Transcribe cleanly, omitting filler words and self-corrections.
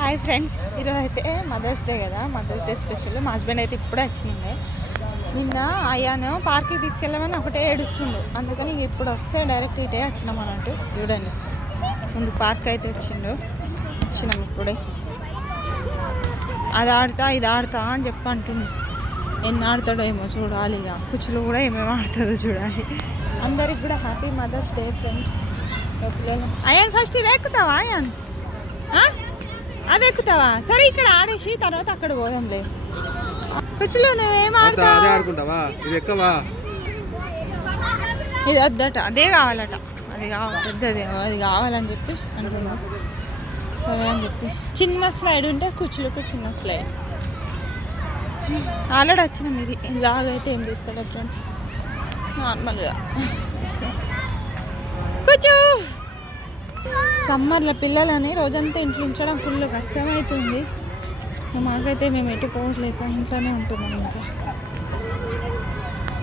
Hi friends, ఈరోజు అయితే mother's day కదా. Mother's day special. మా హస్బెండ్ అయితే ఇప్పుడే వచ్చిండే. నిన్న అయ్యాను పార్క్కి తీసుకెళ్ళమని ఒకటే ఏడుస్తుండు. అందుకని ఇప్పుడు వస్తే డైరెక్ట్ ఇటే వచ్చినాం అన్నట్టు. చూడండి, ముందు పార్క్ అయితే వచ్చినాం ఇప్పుడే. అది ఆడతా ఇది ఆడతా అని చెప్పి అంటుంది. ఎన్ని ఆడతాడో ఏమో చూడాలి. ఇక కుచ్చులు కూడా ఏమేమి ఆడుతుందో చూడాలి. అందరికి కూడా హ్యాపీ మదర్స్ డే ఫ్రెండ్స్. పిల్లలు అయ్యాను ఫస్ట్ ఇది ఎక్కుతావా? అయ్యాను అది ఎక్కుతావా? సరే, ఇక్కడ ఆడేసి తర్వాత అక్కడ పోదాంలే. కుచ్చులు నువ్వేం ఆడుకుంటావా? ఇది వద్దట, అదే కావాలట. అది పెద్దది, అది కావాలని చెప్పి అంటున్నా. సరే అని చెప్పి చిన్న స్లైడ్ ఉంటే కుచ్చులకు చిన్న స్లైడ్ ఆల్రెడీ వచ్చినాం. ఇది ఇలాగైతే ఏం తీస్తాడు ఫ్రెండ్స్, నార్మల్గా. కూర్చో. సమ్మర్లో పిల్లలని రోజంతా ఇంట్లో ఉంచడం ఫుల్ కష్టమవుతుంది. మాకైతే మేము ఎటు పోవట్లేక ఇంట్లోనే ఉంటున్నాం. ఇంకా